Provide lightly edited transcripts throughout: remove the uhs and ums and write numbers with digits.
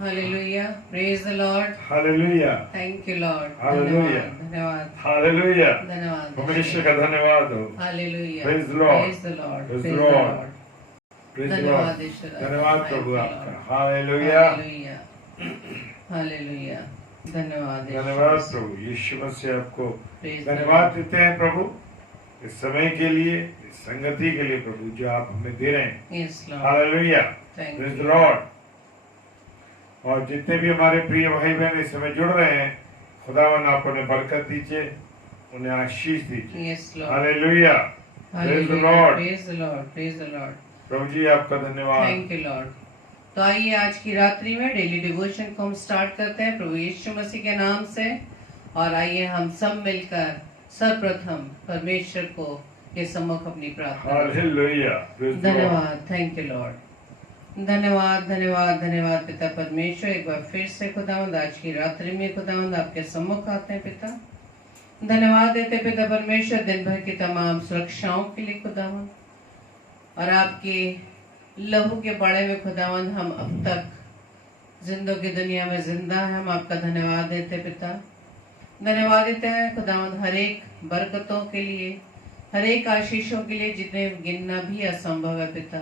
Hallelujah. Praise the Lord. Hallelujah. Thank you, Lord. Hallelujah. धन्यवाद. Hallelujah. धन्यवाद. परमेश्वर का धन्यवाद हो. Hallelujah. Praise the Lord. Praise the Lord. Praise Praise the the Lord. Lord. Praise the धन्यवाद Lord. ईश्वर. धन्यवाद Thank Prabhu you, आपका. Lord. Hallelujah. Hallelujah. Hallelujah. धन्यवाद धन्यवाद ईश्वर. प्रभु. यीशु मसीह आपको Praise the धन्यवाद Lord. देते हैं प्रभु इस समय के लिए, इस संगति के लिए प्रभु जो आप हमें दे रहे हैं. Yes, Lord. Hallelujah. Thank Praise you. the Lord. और जितने भी हमारे प्रिय भाई बहन इस समय जुड़ रहे हैं, खुदावन आप उन्हें बरकत दीजिए, उन्हें आशीष दीजिए. Yes, Lord. Hallelujah. Praise the Hallelujah. Lord. Praise the Lord. Praise the Lord. प्रभु जी आपका धन्यवाद. Thank you, Lord. तो आइए आज की रात्रि में डेली डिवोशन को हम स्टार्ट करते हैं प्रभु यीशु मसीह के नाम से. और आइए हम सब मिलकर सर्वप्रथम परमेश्वर को के सम्मुख अपनी प्रार्थना करें. हालेलुया. Praise the Lord. धन्यवाद. Thank you Lord. धन्यवाद धन्यवाद धन्यवाद पिता परमेश्वर. एक बार फिर से खुदावंद आज की रात्रि में खुदावंद आपके सम्मुख आते हैं पिता. धन्यवाद देते पिता परमेश्वर दिन भर की तमाम सुरक्षाओं के लिए खुदावंद, और आपके लहू के बाड़े में खुदावंद हम अब तक जिंदों की दुनिया में जिंदा है. हम आपका धन्यवाद देते पिता. धन्यवाद देते हैं खुदावंद हर एक बरकतों के लिए, हर एक आशीषों के लिए जितने गिनना भी असंभव है पिता,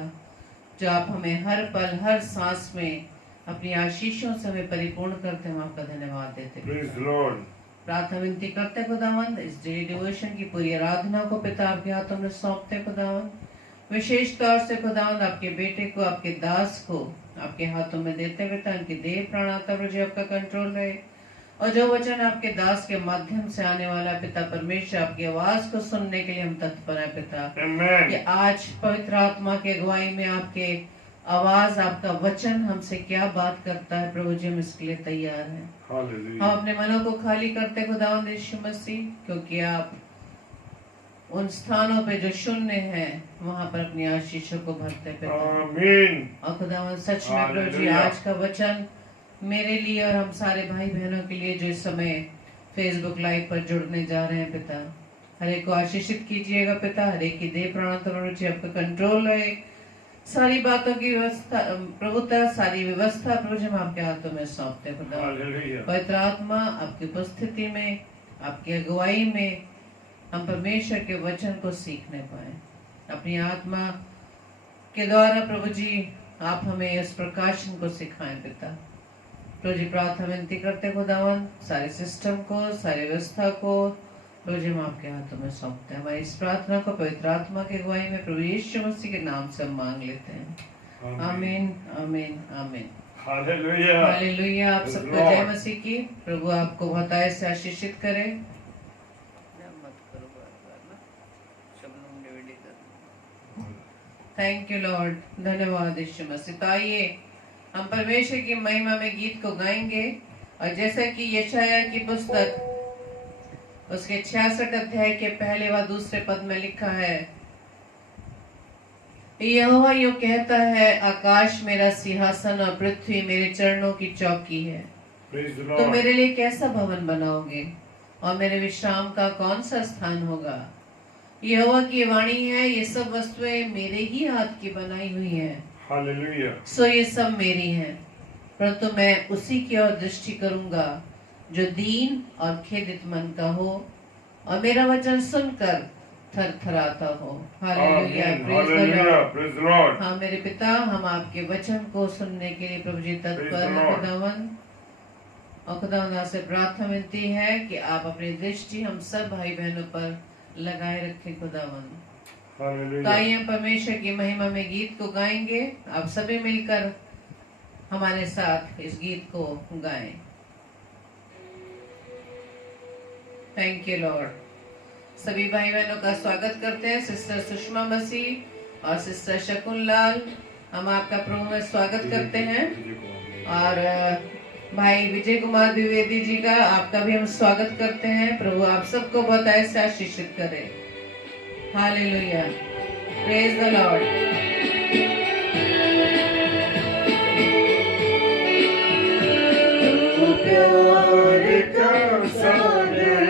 जो आप हमें हर पल हर सांस में अपनी आशीषों से हमें परिपूर्ण करते हैं. हम आपका धन्यवाद देते हैं. Praise the Lord. प्रार्थना विनती करते खुदावंद इस डेली डिवोशन की पूरी आराधना को पिता आपके हाथों में सौंपते खुदावंद. विशेष तौर से खुदावंद आपके बेटे को, आपके दास को आपके हाथों में देते पिता. उनकी देह प्राण आत्मा पर जो आपका कंट्रोल रहे, और जो वचन आपके दास के माध्यम से आने वाला है पिता परमेश्वर, आपकी आवाज को सुनने के लिए हम तत्पर है पिता. Amen. कि आज पवित्र आत्मा के अगुवाई में आपके आवाज, आपका वचन हमसे क्या बात करता है प्रभु जी, हम इसके लिए तैयार हैं. Hallelujah. हम अपने मनों को खाली करते खुदावंद यीशु मसीह, क्योंकि आप उन स्थानों पे जो शून्य हैं वहां पर अपनी आशीषों को भरते पिता. Amen. और खुदावंद सच में प्रभु जी Hallelujah. आज का वचन मेरे लिए और हम सारे भाई बहनों के लिए जो इस समय फेसबुक लाइव पर जुड़ने जा रहे हैं पिता, हर एक को आशीषित कीजिएगा पिता. हर एक की देह प्राण प्रभु जी आपका कंट्रोल रहे. सारी बातों की व्यवस्था प्रभुता, सारी व्यवस्था प्रभु जी हम आपके हाथों में सौंपते हैं खुदा. Hallelujah. पवित्र आत्मा आपकी उपस्थिति में, आपकी अगुवाई में हम परमेश्वर के वचन को सीखने पाए. अपनी आत्मा के द्वारा प्रभु जी आप हमें इस प्रकाशन को सिखाएं पिता. प्रभु जी प्रार्थना विनती करते खुदावन सारे सिस्टम को, सारी व्यवस्था को प्रभु जी हम आपके हाथों में सौंपते हैं. हमारी इस प्रार्थना को पवित्र आत्मा के अगुवाई में प्रभु यीशु मसीह के नाम से हम मांग लेते हैं. आमीन आमीन आमीन. Hallelujah. हालेलुया. आप सबको जय मसीह की. प्रभु आपको बहुत से आशीषित करे. Thank you Lord. धन्यवाद यीशु मसीह. तो आइए हम परमेश्वर की महिमा में गीत को गाएंगे. और जैसा कि यशायाह की पुस्तक उसके 66 अध्याय के पहले व दूसरे पद में लिखा है, यहोवा यूं कहता है, आकाश मेरा सिंहासन और पृथ्वी मेरे चरणों की चौकी है. Praise the तो Lord. मेरे लिए कैसा भवन बनाओगे और मेरे विश्राम का कौन सा स्थान होगा. यहोवा की वाणी है, ये सब वस्तुएं मेरे ही हाथ की बनाई हुई हैं. Hallelujah. सो ये सब मेरी हैं, परंतु मैं उसी की ओर दृष्टि करूंगा जो दीन और खेदित मन का हो और मेरा वचन सुनकर थरथराता हो. Hallelujah. Amen. Praise the Lord. Hallelujah. Praise the Lord. हाँ मेरे पिता, हम आपके वचन को सुनने के लिए प्रभु जी तत्पर Praise the हैं Lord. खुदावन. और खुदावन से प्रार्थना विनती है कि आप अपनी दृष्टि हम सब भाई बहनों पर लगाए रखें खुदावन. तो Hallelujah. आइए हम परमेश्वर की महिमा में गीत को गाएंगे. आप सभी मिलकर हमारे साथ इस गीत को गाएं. Thank you Lord. सभी भाई बहनों का स्वागत करते हैं. सिस्टर सुषमा मसीह और सिस्टर शकुन लाल, हम आपका प्रभु में स्वागत करते हैं. और भाई विजय कुमार द्विवेदी जी का आपका भी हम स्वागत करते हैं. प्रभु आप सबको बहुत ऐसे आशीषित करे. हालेलुया. Praise the Lord. प्यार का सागर,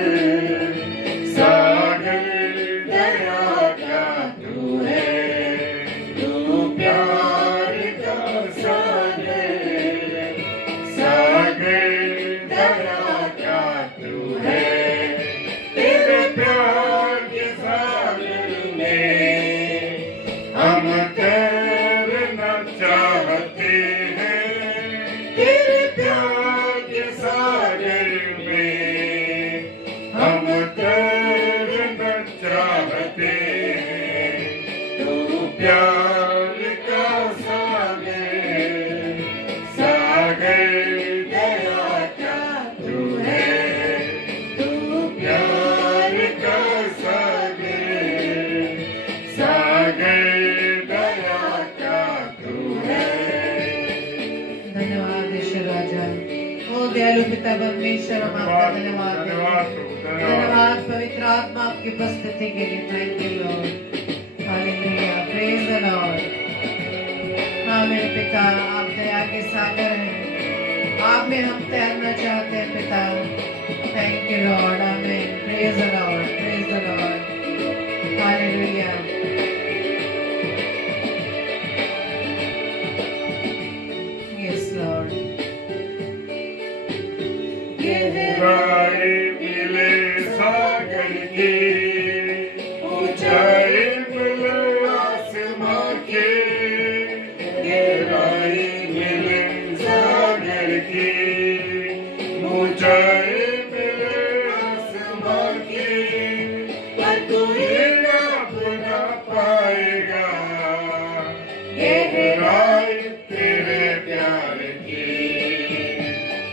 सागर दया का तू है. तू प्यार का सागर, दयालु पिता परमेश्वर, हम आपका धन्यवाद देते हैं। धन्यवाद धन्यवाद पवित्र आत्मा आपकी उपस्थिति के लिए। Thank you Lord, hallelujah, praise the Lord. हाँ मेरे पिता, आप दया के सागर हैं, आप में हम तैरना चाहते हैं पिता। थैंक यू लॉर्ड, आमीन, praise the Lord, praise the Lord, hallelujah. Yes Lord. गहराई मिले सागर की, ऊंचाई मिले आसमां की, गहराई मिले सागर की, ऊंचाई मिले आसमां की, पर कोई नाप ना पाएगा गहराई तेरे प्यार की,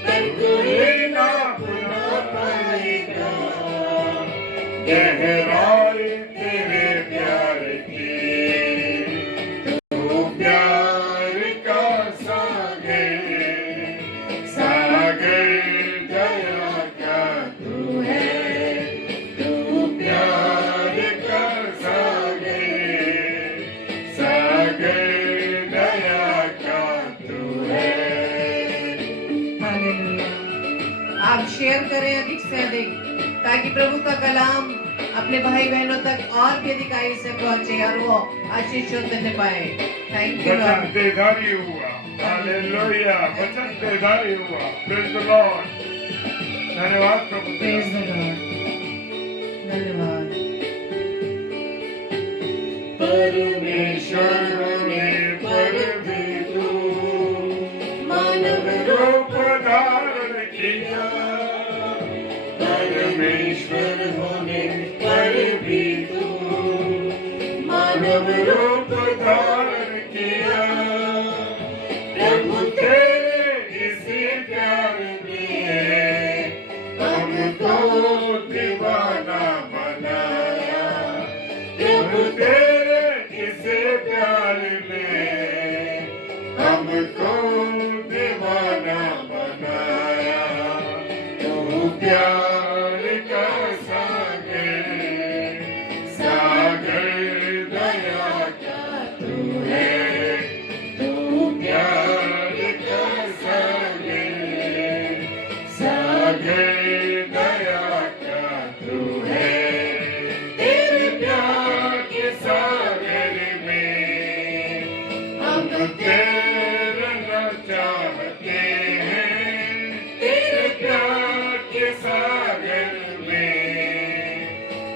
पर कोई नाप ना पाएगा गहराई तेरे प्यार की। तू प्यार का सागर, सागर दया का तू है, तू प्यार का सागर, सागर दया का तू है। हालेलुया। आप शेयर करें अधिक से अधिक, ताकि प्रभु का कलाम अपने भाई बहनों तक और भी अधिक आयु से पहुंचे और वो आशीष होते पाए। थैंक यू वचन लॉर्ड। देदारी हुआ, हालेलुया, वचन देदारी हुआ, प्रेज द लॉर्ड। धन्यवाद प्रभु। प्रेज द लॉर्ड, धन्यवाद। परमेश्वर होने पर भी तू मानव रूप धारण किया, परमेश्वर होने पर भी तू मानव रूप धारण किया। प्रभु तेरे इसी प्यार में हमको दीवाना बनाया, प्रभु तेरे इसी प्यार में हमको दीवाना बनाया। तू प्यार का सागर, सागर दया का तू है, तू प्यार का सागर, सागर दया का तू है। तेरे प्यार के सागर में हम तैरना चाहते हैं, तेरे प्यार के सागर में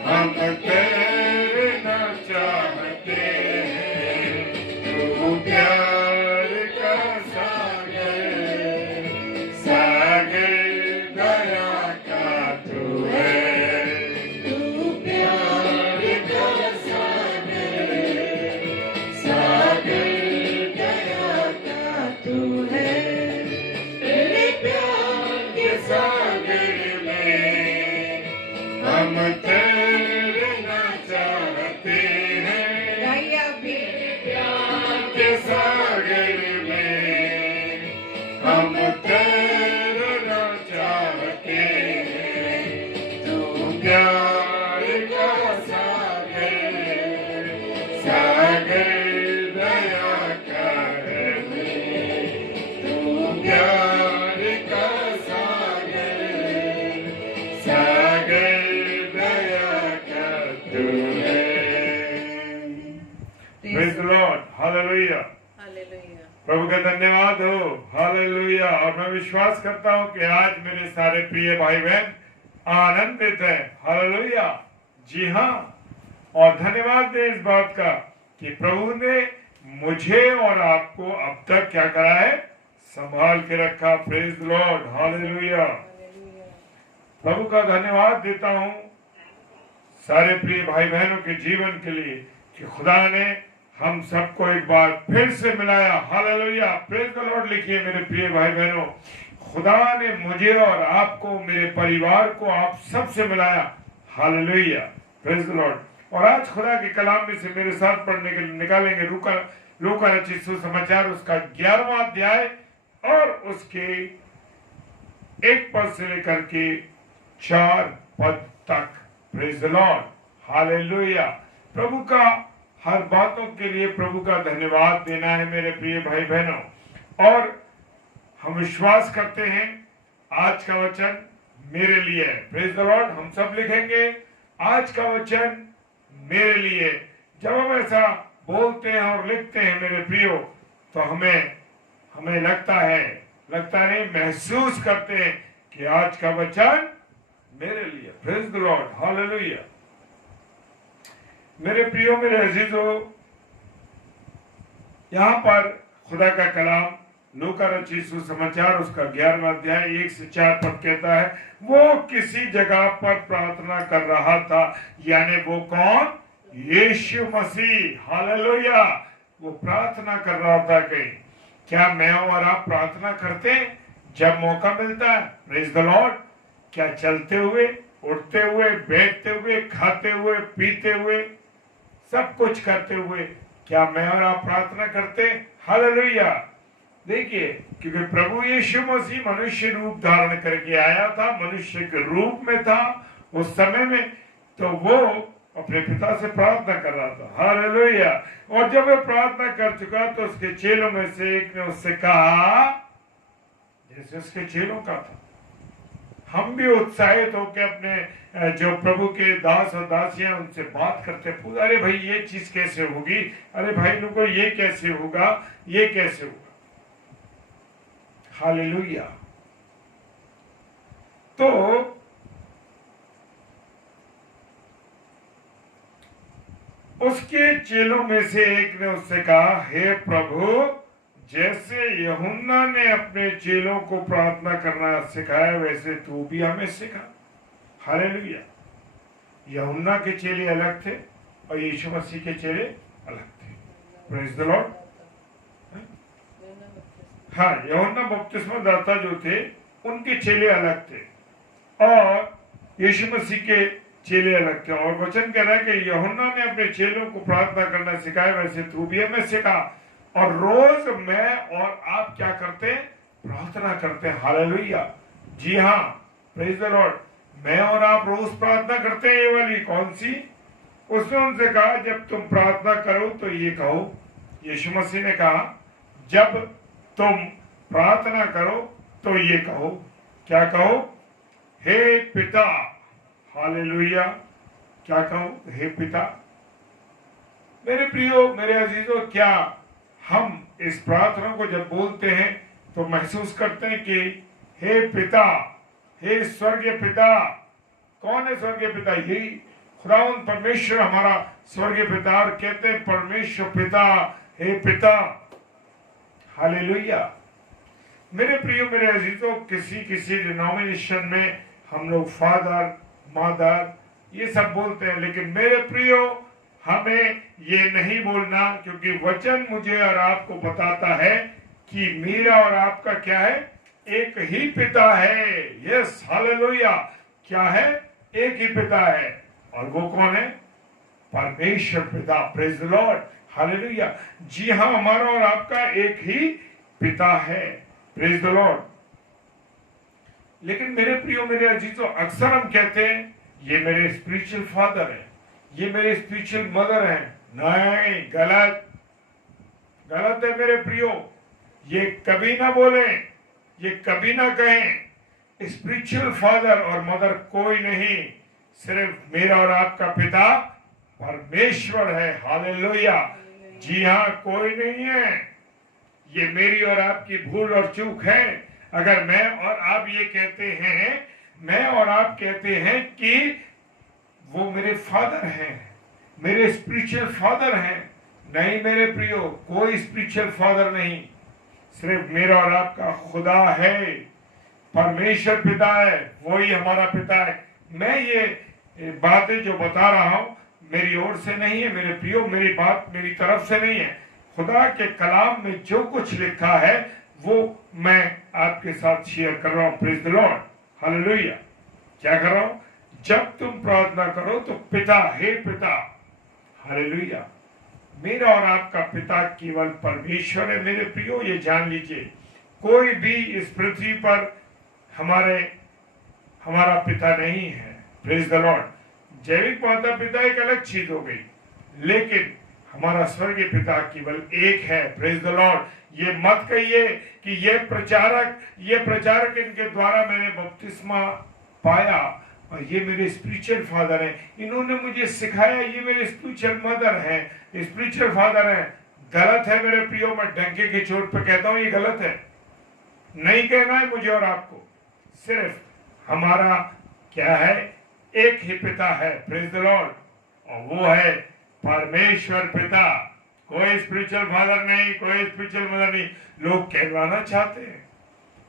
हम तैरना चाहते हैं। तू प्यार का सागर, सागर दया का तू है, तू प्यार का सागर, सागर दया का तू है। तेरे प्यार के सागर में हम तैरना चाहते हैं, गाइए आप भी। प्यार के सागर में हम तैरना चाहते हैं। तू प्यार का सागर, सागर दया का है, तू प्यार का सागर, सागर दया का तू है। Praise the Lord, Hallelujah। Hallelujah. प्रभु का धन्यवाद हो, हालेलुया। और मैं विश्वास करता हूँ कि आज मेरे सारे प्रिय भाई बहन आनंदित है, हालेलुया। जी हाँ, और धन्यवाद दे इस बात का कि प्रभु ने मुझे और आपको अब तक क्या करा है, संभाल के रखा। Praise the Lord, hallelujah. प्रभु का धन्यवाद देता हूँ सारे प्रिय भाई बहनों के जीवन के लिए कि खुदा ने हम सबको एक बार फिर से मिलाया, हालेलुया। प्रेज द लॉर्ड लिखिए मेरे प्रिय भाई बहनों, खुदा ने मुझे और आपको, मेरे परिवार को आप सबसे मिलाया, हालेलुया। Praise the Lord. और आज खुदा के कलाम में से मेरे साथ पढ़ने के लिए निकालेंगे लूका रचित सुसमाचार उसका 11वां अध्याय और उसके 1 पद से लेकर के 4 पद तक। Praise the Lord, hallelujah. प्रभु का हर बातों के लिए प्रभु का धन्यवाद देना है मेरे प्रिय भाई बहनों। और हम विश्वास करते हैं आज का वचन मेरे लिए है। Praise the Lord. हम सब लिखेंगे आज का वचन मेरे लिए। जब हम ऐसा बोलते हैं और लिखते हैं मेरे प्रियो, तो हमें लगता नहीं, महसूस करते हैं कि आज का वचन मेरे लिए। Praise the Lord, hallelujah. मेरे प्रियो, मेरे अजीजों, यहाँ पर खुदा का कलाम लूका रचित सुसमाचार उसका 11वां अध्याय 1 से 4 पद कहता है, वो किसी जगह पर प्रार्थना कर रहा था। यानी वो कौन? यीशु मसीह, हालेलुया। वो प्रार्थना कर रहा था कहीं। क्या मैं और आप प्रार्थना करते हैं जब मौका मिलता है? Praise the Lord. क्या चलते हुए, उठते हुए, बैठते हुए, खाते हुए, पीते हुए, सब कुछ करते हुए क्या मैं और आप प्रार्थना करते हैं? हालेलुया। देखिए, क्योंकि प्रभु यीशु मसीह मनुष्य रूप धारण करके आया था, मनुष्य के रूप में था उस समय में, तो वो अपने पिता से प्रार्थना कर रहा था। हालेलुया। और जब वो प्रार्थना कर चुका तो उसके चेलों में से एक ने उससे कहा, जैसे उसके चेलों का था, हम भी उत्साहित होकर अपने जो प्रभु के दास और दासियां उनसे बात करते, अरे भाई ये चीज कैसे होगी, अरे भाई लोगों ये कैसे होगा, ये कैसे होगा। हालेलुया। तो उसके चेलों में से एक ने उससे कहा, हे प्रभु, जैसे यूहन्ना ने अपने चेलों को प्रार्थना करना सिखाया वैसे तू भी हमें सिखा। हालेलुया। यूहन्ना के चेले अलग थे और यीशु मसीह के चेले अलग थे। Praise the Lord. हाँ, यूहन्ना बपतिस्मा दाता जो थे उनके चेले अलग थे और यीशु मसीह के चेले अलग थे। और वचन कह रहा है कि यूहन्ना ने अपने चेलों को प्रार्थना करना सिखाया वैसे तू भी हमें सिखा। और रोज मैं और आप क्या करते हैं? प्रार्थना करते हैं। हालेलुया। जी हाँ, प्रेज द लॉर्ड। मैं और आप रोज प्रार्थना करते हैं। ये वाली कौन सी? उसने उनसे कहा, जब तुम प्रार्थना करो तो ये कहो। यीशु मसीह ने कहा, जब तुम प्रार्थना करो तो ये कहो। क्या कहो? हे पिता। हालेलुया। क्या कहो? हे पिता। मेरे प्रियो, मेरे अजीजों, क्या हम इस प्रार्थना को जब बोलते हैं तो महसूस करते हैं कि हे पिता, हे स्वर्गीय पिता। कौन है स्वर्गीय पिता? यही खुदावंद परमेश्वर हमारा स्वर्गीय पिता। और कहते हैं परमेश्वर पिता, हे पिता। हालेलुया। मेरे प्रियो, मेरे अजीजों, किसी डिनोमिनेशन में हम लोग फादर, मदर ये सब बोलते हैं, लेकिन मेरे प्रियो हमें ये नहीं बोलना, क्योंकि वचन मुझे और आपको बताता है कि मेरा और आपका क्या है? एक ही पिता है। Yes, hallelujah. क्या है? एक ही पिता है। और वो कौन है? परमेश्वर पिता। Praise the Lord, hallelujah. जी हाँ, हमारा और आपका एक ही पिता है। Praise the Lord. लेकिन मेरे प्रियो, मेरे अजीजों, अक्सर हम कहते हैं ये मेरे स्पिरिचुअल फादर है, ये मेरे स्पिरिचुअल मदर है। नहीं, गलत है मेरे प्रियो। ये कभी ना बोले, ये कभी ना कहें। स्पिरिचुअल फादर और मदर कोई नहीं, सिर्फ मेरा और आपका पिता परमेश्वर है। हालेलुया। जी हाँ, कोई नहीं है। ये मेरी और आपकी भूल और चूक है अगर मैं और आप ये कहते हैं, मैं और आप कहते हैं कि वो मेरे फादर हैं, मेरे स्पिरिचुअल फादर हैं। नहीं मेरे प्रियो, कोई स्पिरिचुअल फादर नहीं, सिर्फ मेरा और आपका खुदा है, परमेश्वर पिता है, वही हमारा पिता है। मैं ये बातें जो बता रहा हूं मेरी ओर से नहीं है मेरे प्रियो, मेरी बात मेरी तरफ से नहीं है। खुदा के कलाम में जो कुछ लिखा है वो मैं आपके साथ शेयर कर रहा हूं। Praise the Lord, hallelujah. क्या कर रहा हूं? जब तुम प्रार्थना करो तो पिता, हे पिता, हालेलुया। मेरा और आपका पिता केवल परमेश्वर है मेरे प्रियो, ये जान लीजिए। कोई भी इस पृथ्वी पर हमारा पिता नहीं है। Praise the Lord. जैविक माता पिता एक अलग चीज हो गई, लेकिन हमारा स्वर्गीय पिता केवल एक है। Praise the Lord. ये मत कहिए कि ये प्रचारक इनके द्वारा मैंने बपतिस्मा पाया और ये मेरे स्पिरिचुअल फादर हैं, इन्होंने मुझे सिखाया, ये मेरे स्पिरिचुअल मदर है, स्पिरिचुअल फादर है। गलत है मेरे प्रियो, मैं डंके की चोट पे कहता हूं ये गलत है। नहीं कहना है मुझे और आपको। सिर्फ हमारा क्या है, एक ही पिता है। Praise the Lord. और वो है परमेश्वर पिता। कोई स्पिरिचुअल फादर नहीं, कोई स्पिरिचुअल मदर नहीं। लोग कहलाना चाहते हैं।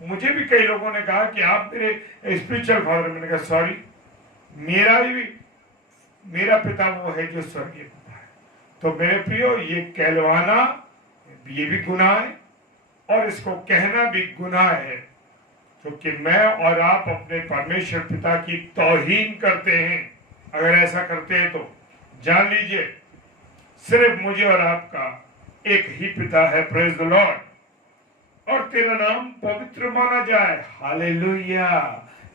मुझे भी कई लोगों ने कहा कि आप मेरे स्पिरिचुअल फादर। मैंने कहा सॉरी, मेरा पिता वो है जो स्वर्गीय पिता है। तो मेरे प्रियो, ये कहलवाना ये भी गुनाह है और इसको कहना भी गुनाह है, क्योंकि मैं और आप अपने परमेश्वर पिता की तौहीन करते हैं। अगर ऐसा करते हैं तो जान लीजिए, सिर्फ मुझे और आपका एक ही पिता है। Praise the Lord. और तेरा नाम पवित्र माना जाए। हालेलुया।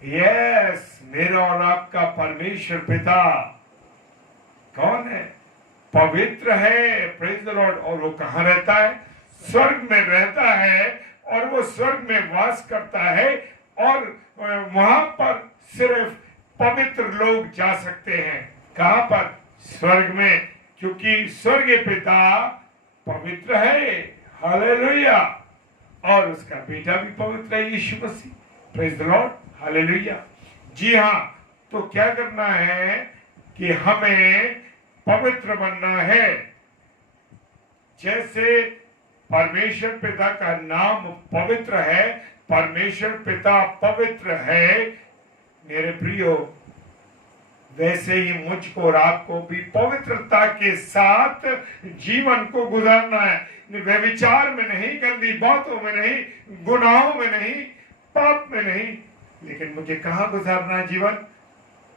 यस, मेरा और आपका परमेश्वर पिता कौन है? पवित्र है। Praise the Lord. और वो कहाँ रहता है? स्वर्ग में रहता है। और वो स्वर्ग में वास करता है और वहां पर सिर्फ पवित्र लोग जा सकते हैं। कहां पर? स्वर्ग में, क्योंकि स्वर्गीय पिता पवित्र है। हालेलुया। और उसका बेटा भी पवित्र है, Yeshu Masih. Praise the Lord. Hallelujah. जी हाँ, तो क्या करना है कि हमें पवित्र बनना है। जैसे परमेश्वर पिता का नाम पवित्र है, परमेश्वर पिता पवित्र है मेरे प्रियो, वैसे ही मुझको और आपको भी पवित्रता के साथ जीवन को गुजारना है। व्यभिचार में नहीं, गंदी बातों में नहीं, गुनाहों में नहीं, पाप में नहीं, लेकिन मुझे कहां गुजारना है जीवन?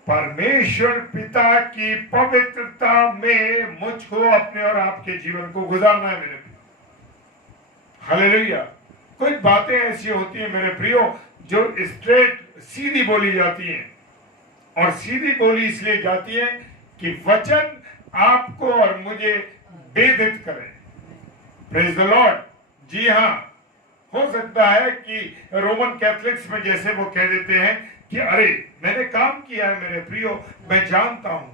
परमेश्वर पिता की पवित्रता में मुझको अपने और आपके जीवन को गुजारना है मेरे प्रियो। हालेलुया। कुछ बातें ऐसी होती हैं मेरे प्रियो जो स्ट्रेट सीधी बोली जाती हैं, और सीधी बोली इसलिए जाती है कि वचन आपको और मुझे वेदित करे। Praise the Lord. जी हाँ, हो सकता है कि रोमन कैथोलिक्स में जैसे वो कह देते हैं कि अरे मैंने काम किया है मेरे प्रियो, मैं जानता हूं,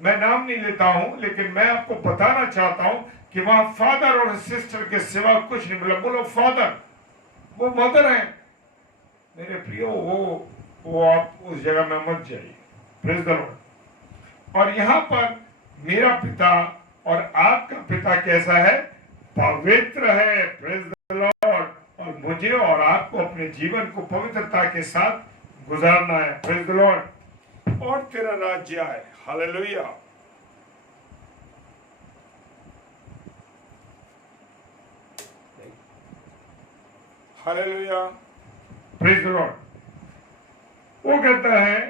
मैं नाम नहीं लेता हूं, लेकिन मैं आपको बताना चाहता हूं कि वहां फादर और सिस्टर के सिवा कुछ नहीं मिला। बोलो फादर, वो मदर है मेरे प्रियो, वो आप उस जगह में मत जाइए। Praise the Lord. और यहां पर मेरा पिता और आपका पिता कैसा है? पवित्र है। Praise the Lord. और मुझे और आपको अपने जीवन को पवित्रता के साथ गुजारना है। Praise the Lord. और तेरा राज्य आए। Hallelujah. Hallelujah. Praise the Lord. वो कहता है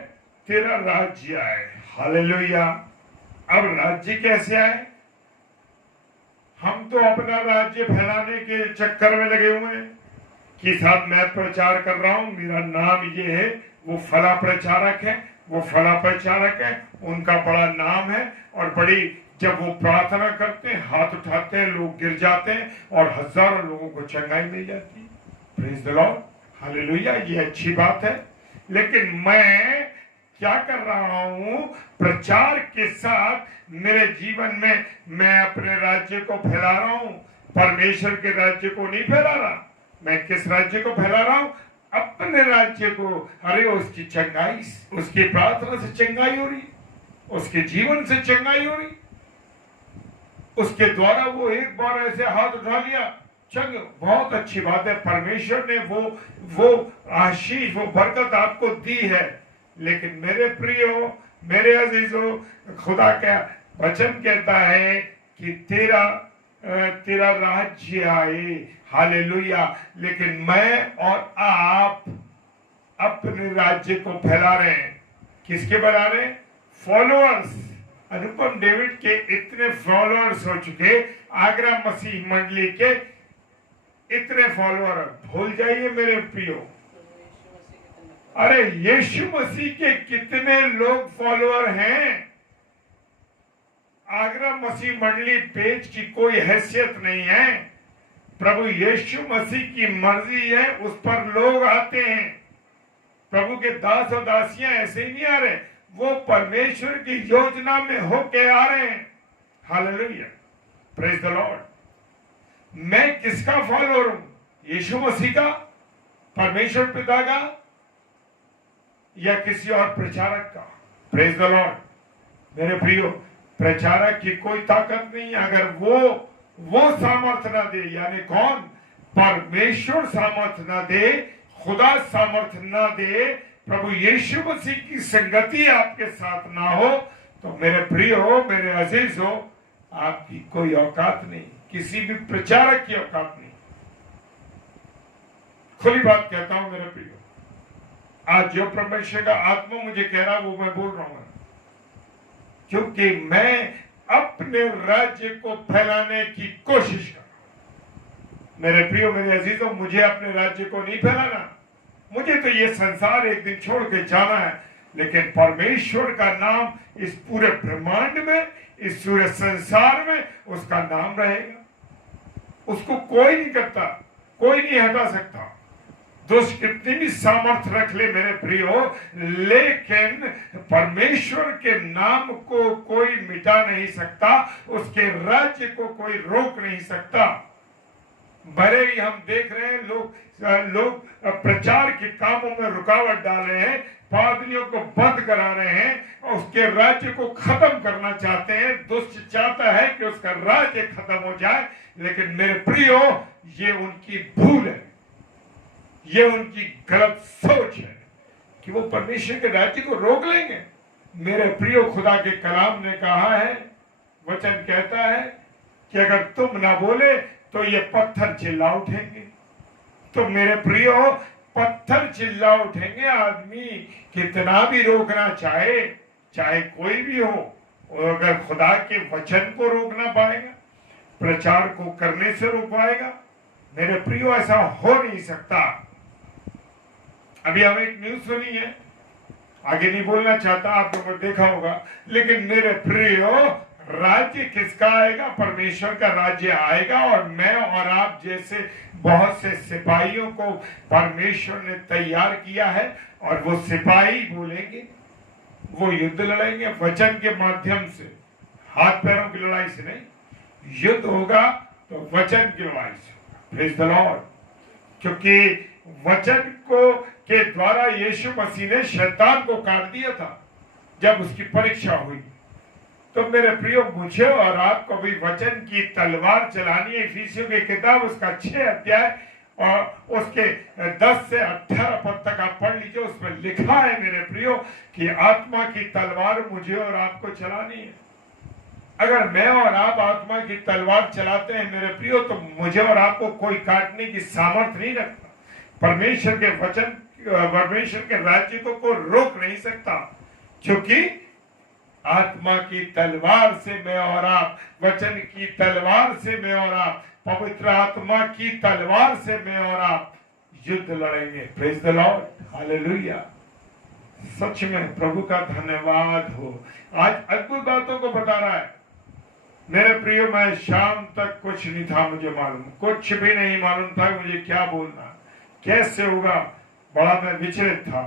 तेरा राज्य आए। हालेलुया। अब राज्य कैसे आए? हम तो अपना राज्य फैलाने के चक्कर में लगे हुए हैं कि साहब मैं प्रचार कर रहा हूं, मेरा नाम ये है, वो फला प्रचारक है, वो फला प्रचारक है, उनका बड़ा नाम है। और बड़ी, जब वो प्रार्थना करते हैं, हाथ उठाते हैं, लोग गिर जाते हैं और हजारों लोगों को चंगाई मिल जाती है। Praise the Lord. हालेलुया। ये अच्छी बात है, लेकिन मैं क्या कर रहा हूं? प्रचार के साथ मेरे जीवन में मैं अपने राज्य को फैला रहा हूं, परमेश्वर के राज्य को नहीं फैला रहा। मैं किस राज्य को फैला रहा हूं? अपने राज्य को। अरे उसकी चंगाई, उसकी प्रार्थना से चंगाई हो रही, उसके जीवन से चंगाई हो रही, उसके द्वारा वो एक बार ऐसे हाथ उठा लिया, चंग, बहुत अच्छी बात है। परमेश्वर ने वो आशीष, वो बरकत आपको दी है। लेकिन मेरे प्रियो, मेरे अजीजों, खुदा का वचन कहता है कि तेरा राज्य आए। हालेलुया। लेकिन मैं और आप अपने राज्य को फैला रहे हैं। किसके फैला रहे हैं? फॉलोअर्स। अनुपम डेविड के इतने फॉलोअर्स हो चुके, आगरा मसीह मंडली के इतने फॉलोअर, भूल जाइए मेरे प्रियो। अरे यीशु मसीह के कितने लोग फॉलोअर हैं। आगरा मसीह मंडली पेज की कोई हैसियत नहीं है। प्रभु यीशु मसीह की मर्जी है, उस पर लोग आते हैं। प्रभु के दास और दासियां ऐसे ही नहीं आ रहे, वो परमेश्वर की योजना में होके आ रहे हैं। Hallelujah, praise the Lord. मैं किसका फॉलोअर हूं? यीशु मसीह का, परमेश्वर पिता का, या किसी और प्रचारक का? Praise the Lord. मेरे प्रियो, प्रचारक की कोई ताकत नहीं है अगर वो सामर्थ ना दे। यानी कौन? परमेश्वर सामर्थ ना दे, खुदा सामर्थ ना दे, प्रभु यीशु मसीह की संगति आपके साथ ना हो, तो मेरे प्रियो, मेरे अजीज हो, आपकी कोई औकात नहीं, किसी भी प्रचारक की औकात नहीं। खुली बात कहता हूं मेरे प्रियो, आज जो परमेश्वर का आत्मा मुझे कह रहा है वो मैं बोल रहा हूं, क्योंकि मैं अपने राज्य को फैलाने की कोशिश कर रहा हूं। मेरे प्रियो, मेरे अजीजों, मुझे अपने राज्य को नहीं फैलाना। मुझे तो ये संसार एक दिन छोड़ के जाना है, लेकिन परमेश्वर का नाम इस पूरे ब्रह्मांड में, इस पूरे संसार में उसका नाम रहेगा। उसको कोई नहीं करता, कोई नहीं हटा सकता। दुष्ट कितनी भी सामर्थ रख ले मेरे प्रियो, लेकिन परमेश्वर के नाम को कोई मिटा नहीं सकता, उसके राज्य को कोई रोक नहीं सकता। भले ही हम देख रहे हैं लोग प्रचार के कामों में रुकावट डाल रहे हैं, पादरियों को बंद करा रहे हैं और उसके राज्य को खत्म करना चाहते हैं। दुष्ट चाहता है कि उसका राज्य खत्म हो जाए, लेकिन मेरे प्रियो, ये उनकी भूल है, ये उनकी गलत सोच है कि वो परमेश्वर के राज्य को रोक लेंगे। मेरे प्रियो, खुदा के कलाम ने कहा है, वचन कहता है कि अगर तुम ना बोले तो ये पत्थर चिल्ला उठेंगे। तो मेरे प्रियो, पत्थर चिल्ला उठेंगे। आदमी कितना भी रोकना चाहे, चाहे कोई भी हो, और अगर खुदा के वचन को रोक ना पाएगा, प्रचार को करने से रोक पाएगा, मेरे प्रियो, ऐसा हो नहीं सकता। अभी हमें एक न्यूज सुनी है, आगे नहीं बोलना चाहता, आप लोगों ने देखा होगा, लेकिन मेरे प्रियो, राज्य किसका आएगा? परमेश्वर का राज्य आएगा। और मैं और आप जैसे बहुत से सिपाहियों को परमेश्वर ने तैयार किया है, और वो सिपाही बोलेंगे, वो युद्ध लड़ेंगे वचन के माध्यम से, हाथ पैरों की लड़ाई से नहीं। युद्ध होगा तो वचन की लड़ाई से। Praise the Lord. क्योंकि वचन को के द्वारा यीशु मसीह ने शैतान को काट दिया था जब उसकी परीक्षा हुई। तो मेरे प्रियो, मुझे और आपको भी वचन की तलवार चलानी है। इफिसियों की किताब उसका 6 अध्याय और उसके 10 से 18 पद तक आप पढ़ लीजिए। उसमें लिखा है मेरे प्रियो कि आत्मा की तलवार मुझे और आपको चलानी है। अगर मैं और आप आत्मा की तलवार चलाते हैं मेरे प्रियो, तो मुझे और आपको कोई काटने की सामर्थ नहीं रखता। परमेश्वर के वचन, परमेश्वर के राज्य को कोई रोक नहीं सकता, क्योंकि आत्मा की तलवार से मैं और आप, वचन की तलवार से मैं और आप, पवित्र आत्मा की तलवार से मैं और आप युद्ध लड़ेंगे। Praise the Lord, hallelujah. सच में प्रभु का धन्यवाद हो। आज अद्भुत बातों को बता रहा है मेरे प्रियो। मैं शाम तक कुछ नहीं था मुझे मालूम, कुछ भी नहीं मालूम था मुझे क्या बोलना, कैसे होगा, बड़ा मैं विचलित था।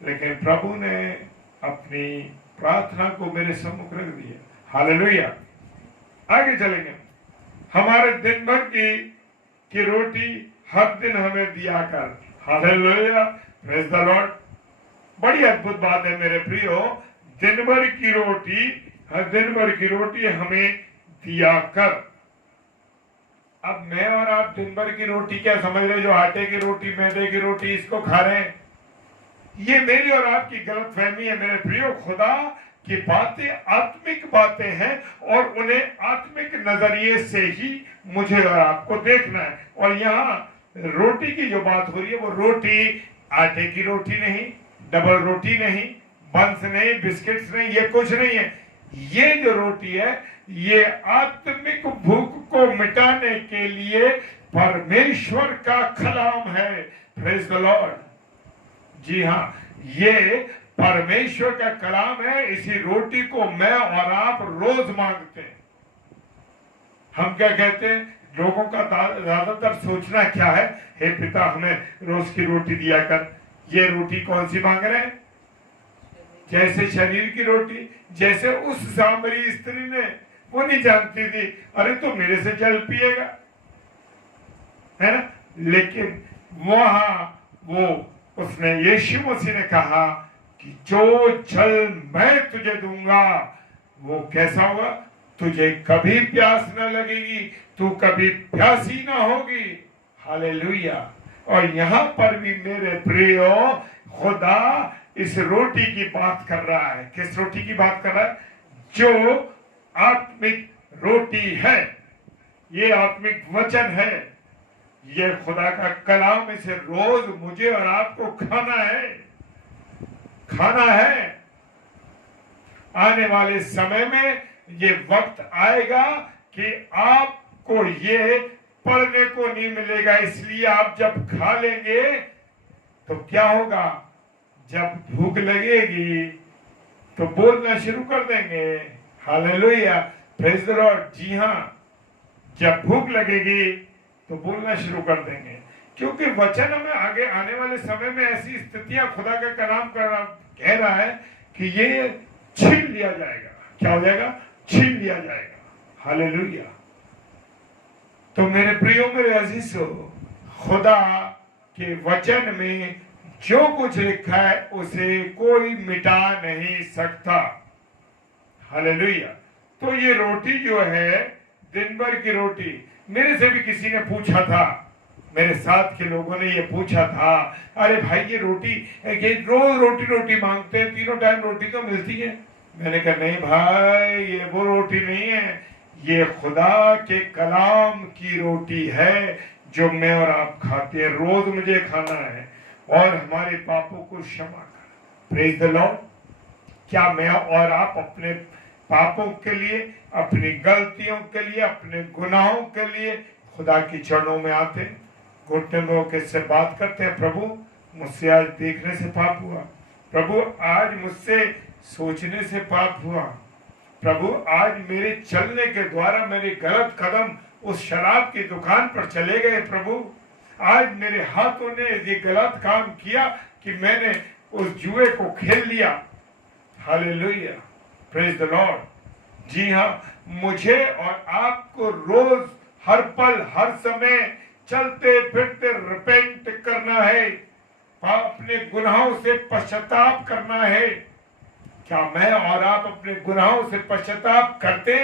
लेकिन प्रभु ने अपनी प्रार्थना को मेरे सम्मुख रख दिया। हालेलुया। आगे चलेंगे। हमारे दिन भर की रोटी हर दिन हमें दिया कर। Hallelujah, praise the Lord. बड़ी अद्भुत बात है मेरे प्रियो, दिन भर की रोटी, हर दिन भर की रोटी हमें दिया कर। अब मैं और आप दिन भर की रोटी क्या समझ रहे? जो आटे की रोटी, मैदे की रोटी, इसको खा रहे हैं। ये मेरी और आपकी गलतफहमी है मेरे प्रियो। खुदा की बातें आत्मिक बातें हैं और उन्हें आत्मिक नजरिए से ही मुझे और आपको देखना है। और यहाँ रोटी की जो बात हो रही है, वो रोटी आटे की रोटी नहीं, डबल रोटी नहीं, बंस नहीं, बिस्किट्स नहीं, ये कुछ नहीं है। ये जो रोटी है, ये आत्मिक भूख को मिटाने के लिए परमेश्वर का कलाम है। Praise the Lord. जी हाँ, ये परमेश्वर का कलाम है। इसी रोटी को मैं और आप रोज मांगते हैं। हम क्या कहते हैं? लोगों का ज्यादातर सोचना क्या है? हे पिता, हमें रोज की रोटी दिया कर। ये रोटी कौन सी मांग रहे हैं? जैसे शरीर की रोटी, जैसे उस सामरी स्त्री ने, वो नहीं जानती थी, अरे तो मेरे से जल पिएगा, है ना? लेकिन वहां वो उसने, यीशु मसीह ने कहा कि जो जल मैं तुझे दूंगा वो कैसा होगा? तुझे कभी प्यास न लगेगी, तू कभी प्यासी ना होगी। हालेलुया। और यहाँ पर भी मेरे प्रियो, खुदा इस रोटी की बात कर रहा है। किस रोटी की बात कर रहा है? जो आत्मिक रोटी है, ये आत्मिक वचन है, ये खुदा का कलाम। इसे रोज मुझे और आपको खाना है, खाना है। आने वाले समय में ये वक्त आएगा कि आपको ये पढ़ने को नहीं मिलेगा, इसलिए आप जब खा लेंगे तो क्या होगा? जब भूख लगेगी तो बोलना शुरू कर देंगे। Hallelujah, praise the Lord. जी हाँ, जब भूख लगेगी तो बोलना शुरू कर देंगे, क्योंकि वचन हमें आगे आने वाले समय में ऐसी स्थितियां, खुदा का कलाम कह रहा है कि ये छीन लिया जाएगा। क्या हो जाएगा? छीन लिया जाएगा। हालेलुया। तो मेरे प्रियो, मेरे अजीजों, खुदा के वचन में जो कुछ लिखा है उसे कोई मिटा नहीं सकता। हालेलुया। तो ये रोटी जो है, दिन भर की रोटी, मेरे से भी किसी ने पूछा था, मेरे साथ के लोगों ने ये पूछा था, अरे भाई ये रोटी, ये रोज रोटी रोटी मांगते हैं, तीनों टाइम रोटी तो मिलती है। मैंने कहा नहीं भाई, ये वो रोटी नहीं है, ये खुदा के कलाम की रोटी है जो मैं और आप खाते हैं। रोज मुझे खाना है और हमारे पापों को क्षमा कर। Praise the Lord. क्या मैं और आप अपने पापों के लिए, अपनी गलतियों के लिए, अपने गुनाहों के लिए खुदा की चरणों में आते हैं, घुटने में होकर से बात करते हैं? प्रभु, मुझसे आज देखने से पाप हुआ, प्रभु आज मुझसे सोचने से पाप हुआ, प्रभु आज मेरे चलने के द्वारा मेरे गलत कदम उस शराब की दुकान पर चले गए, प्रभु आज मेरे हाथों ने ये गलत काम किया कि मैंने उस जुए को खेल लिया। Hallelujah, praise the Lord. जी हाँ, मुझे और आपको रोज, हर पल, हर समय चलते फिरते रिपेंट करना है, अपने गुनाहों से पश्चाताप करना है। क्या मैं और आप अपने गुनाहों से पश्चाताप करते?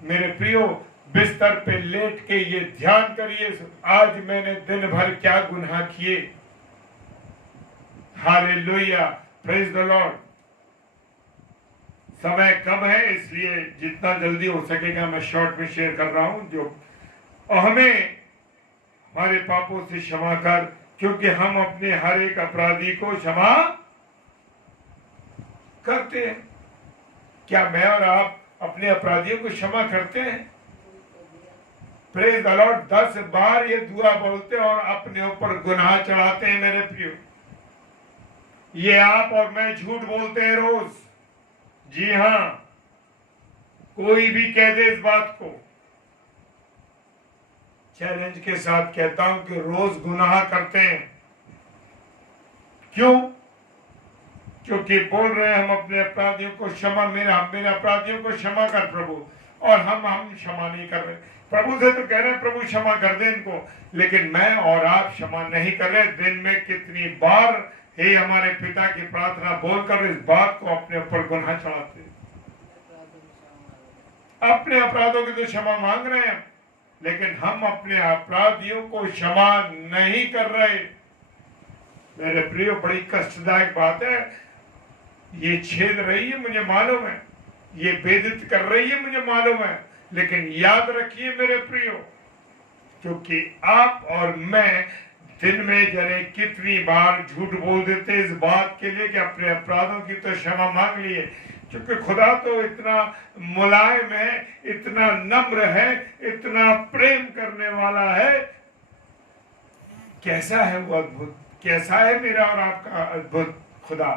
मेरे प्रियो, बिस्तर पे लेट के ये ध्यान करिए, आज मैंने दिन भर क्या गुनाह किए। Hallelujah, praise the Lord. समय कम है, इसलिए जितना जल्दी हो सकेगा मैं शॉर्ट में शेयर कर रहा हूं। जो हमें हमारे पापों से क्षमा कर, क्योंकि हम अपने हर एक अपराधी को क्षमा करते हैं। क्या मैं और आप अपने अपराधियों को क्षमा करते हैं? Praise the Lord. 10 बार ये दुआ बोलते हैं और अपने ऊपर गुनाह चढ़ाते हैं। मेरे प्रियो, ये आप और मैं झूठ बोलते हैं रोज। जी हाँ, कोई भी कह दे इस बात को, चैलेंज के साथ कहता हूं कि रोज गुनाह करते हैं। क्यों? क्योंकि बोल रहे हैं हम अपने अपराधियों को क्षमा, मेरे अपराधियों को क्षमा कर प्रभु, और हम क्षमा नहीं कर रहे। प्रभु से तो कह रहे हैं प्रभु क्षमा कर दे इनको, लेकिन मैं और आप क्षमा नहीं कर रहे। दिन में कितनी बार हे हमारे पिता की प्रार्थना बोलकर इस बात को अपने ऊपर गुनाह चढ़ाते, अपने अपराधों की तो क्षमा मांग रहे हैं, लेकिन हम अपने अपराधियों को क्षमा नहीं कर रहे। मेरे प्रियो, बड़ी कष्टदायक बात है। ये छेद रही है, मुझे मालूम है, ये बेइज्जत कर रही है, मुझे मालूम है, लेकिन याद रखिए मेरे प्रियो, क्योंकि आप और मैं दिन में जाने कितनी बार झूठ बोल देते इस बात के लिए कि अपने अपराधों की तो क्षमा मांग लिए, क्योंकि खुदा तो इतना मुलायम है, इतना नम्र है, इतना प्रेम करने वाला है। कैसा है वो अद्भुत, कैसा है मेरा और आपका अद्भुत खुदा,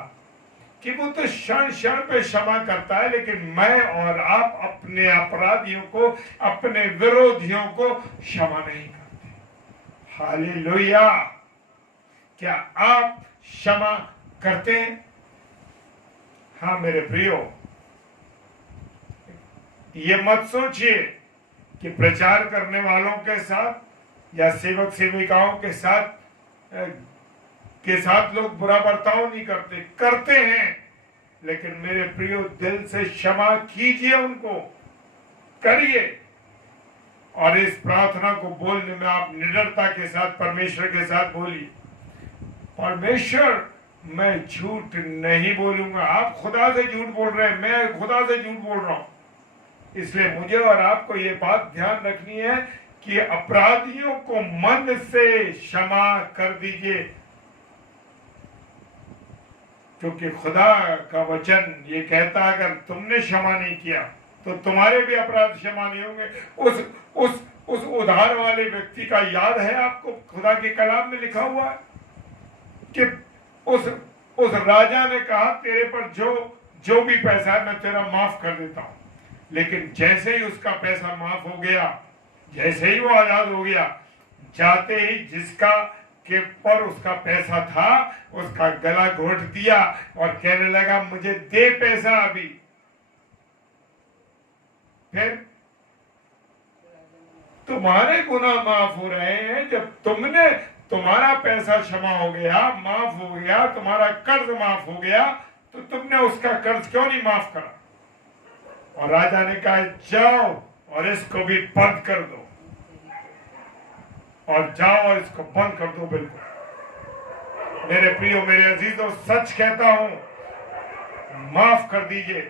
कि वो तो क्षण क्षण पे क्षमा करता है, लेकिन मैं और आप अपने अपराधियों को, अपने विरोधियों को क्षमा नहीं करते। हालेलुया। क्या आप क्षमा करते हैं? हाँ मेरे प्रियो, ये मत सोचिए कि प्रचार करने वालों के साथ या सेवक सेविकाओं के साथ लोग बुरा बर्ताव नहीं करते, करते हैं, लेकिन मेरे प्रियो दिल से क्षमा कीजिए, उनको करिए। और इस प्रार्थना को बोलने में आप निडरता के साथ परमेश्वर के साथ बोलिए, परमेश्वर मैं झूठ नहीं बोलूंगा। आप खुदा से झूठ बोल रहे हैं, मैं खुदा से झूठ बोल रहा हूं। इसलिए मुझे और आपको ये बात ध्यान रखनी है कि अपराधियों को मन से क्षमा कर दीजिए, क्योंकि खुदा का वचन ये कहता है अगर तुमने क्षमा नहीं किया तो तुम्हारे भी अपराध क्षमा नहीं होंगे। उस उधार वाले व्यक्ति का याद है आपको, खुदा के कलाम में लिखा हुआ है कि उस राजा ने कहा तेरे पर जो भी पैसा है मैं तेरा माफ कर देता हूं, लेकिन जैसे ही उसका पैसा माफ हो गया, जैसे ही वो आजाद हो गया, जाते ही जिसका के पर उसका पैसा था उसका गला घोट दिया और कहने लगा मुझे दे पैसा अभी। फिर तुम्हारे गुनाह माफ हो रहे हैं जब तुम्हारा पैसा क्षमा हो गया, माफ हो गया, तुम्हारा कर्ज माफ हो गया, तो तुमने उसका कर्ज क्यों नहीं माफ करा? और राजा ने कहा जाओ और इसको भी बंद कर दो, और जाओ और इसको बंद कर दो। बिल्कुल मेरे प्रियो, मेरे अजीजों, सच कहता हूं, माफ कर दीजिए।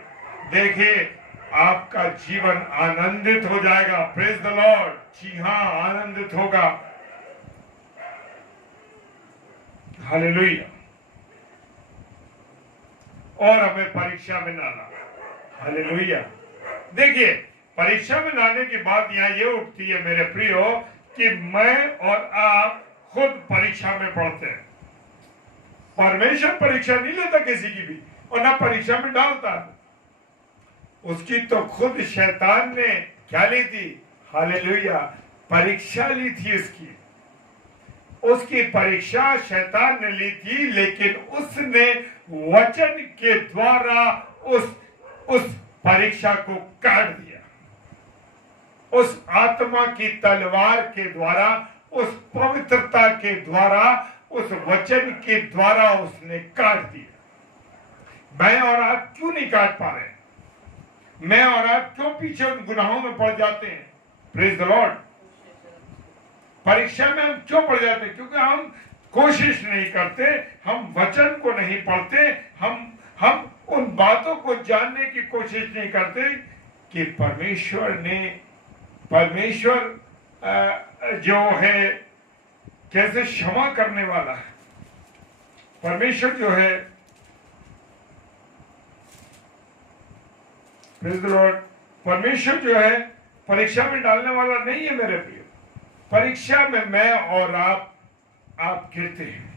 देखिए आपका जीवन आनंदित हो जाएगा। Praise the Lord. जी हाँ, आनंदित होगा। हालेलुया। और हमें परीक्षा में ना लाना। हालेलुया। देखिए परीक्षा में लाने की बात यहाँ ये उठती है मेरे प्रियो कि मैं और आप खुद परीक्षा में पढ़ते हैं। परमेश्वर परीक्षा नहीं लेता किसी की भी, और ना परीक्षा में डालता है। उसकी तो खुद शैतान ने क्या ली थी? हालेलुया, परीक्षा ली थी उसकी परीक्षा शैतान ने ली थी, लेकिन उसने वचन के द्वारा उस परीक्षा को काट दिया। उस आत्मा की तलवार के द्वारा, उस पवित्रता के द्वारा, उस वचन के द्वारा उसने काट दिया। मैं और आप क्यों नहीं काट पा रहे? मैं और आप क्यों पीछे उन गुनाहों में पड़ जाते हैं? Praise the Lord. परीक्षा में हम क्यों पड़ जाते हैं? क्योंकि हम कोशिश नहीं करते, हम वचन को नहीं पढ़ते, हम उन बातों को जानने की कोशिश नहीं करते कि परमेश्वर जो है कैसे क्षमा करने वाला है। परमेश्वर जो है, प्रेज द लॉर्ड, परमेश्वर जो है परीक्षा में डालने वाला नहीं है मेरे प्रिय। परीक्षा में मैं और आप गिरते हैं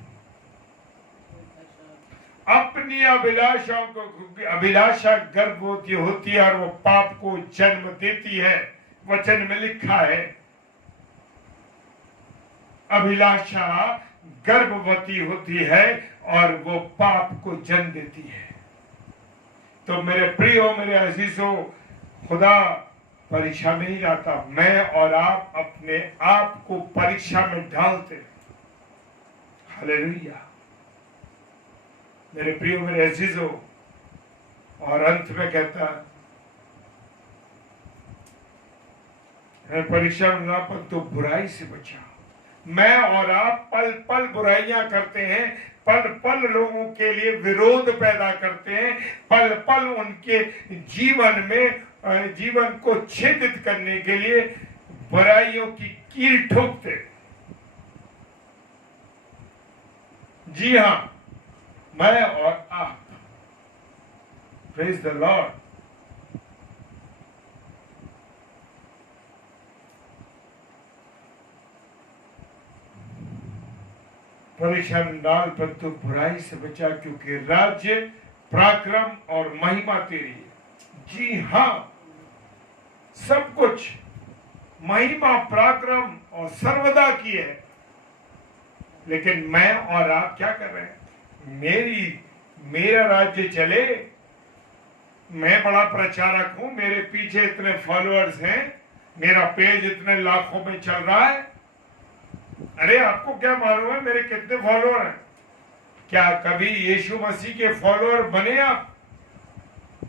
अपनी अभिलाषाओं को, क्योंकि अभिलाषा गर्भवती होती है और वो पाप को जन्म देती है। वचन में लिखा है अभिलाषा गर्भवती होती है और वो पाप को जन्म देती है। तो मेरे प्रियो, मेरे अजीजों, खुदा परीक्षा में नहीं जाता। मैं और आप अपने आप को परीक्षा में डालते। हालेलुया मेरे प्रियो, मेरे अजीजों। और अंत में कहता है परीक्षा में ना पर तो बुराई से बचा। मैं और आप पल पल बुराइयां करते हैं, पल पल लोगों के लिए विरोध पैदा करते हैं, पल पल उनके जीवन को छेदित करने के लिए बुराइयों की कील ठोकते। जी हाँ, मैं और आप। Praise the Lord. परेशान डाल पर तू बुराई से बचा, क्योंकि राज्य, पराक्रम और महिमा तेरी है। जी हाँ, सब कुछ महिमा, पराक्रम और सर्वदा की है। लेकिन मैं और आप क्या कर रहे हैं? मेरा राज्य चले, मैं बड़ा प्रचारक हूं, मेरे पीछे इतने फॉलोअर्स हैं, मेरा पेज इतने लाखों में चल रहा है। अरे आपको क्या मालूम है मेरे कितने फॉलोअर हैं? क्या कभी यीशु मसीह के फॉलोअर बने आप?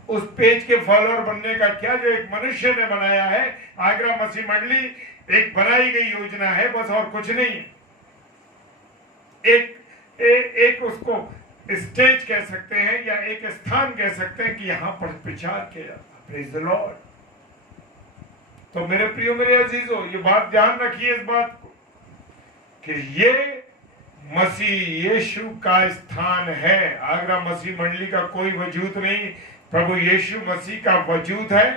उस पेज के फॉलोअर बनने का क्या, जो एक मनुष्य ने बनाया है, आगरा मसीह मंडली एक बनाई गई योजना है बस, और कुछ नहीं है। एक उसको स्टेज कह सकते हैं या एक स्थान कह सकते हैं कि यहां पर प्रचार किया जाता है। Praise the Lord. तो मेरे प्रियो, मेरे अजीजों, ये बात ध्यान रखिए इस बात को कि ये मसीह यीशु का स्थान है। आगरा मसीह मंडली का कोई वजूद नहीं, प्रभु यीशु मसीह का वजूद है।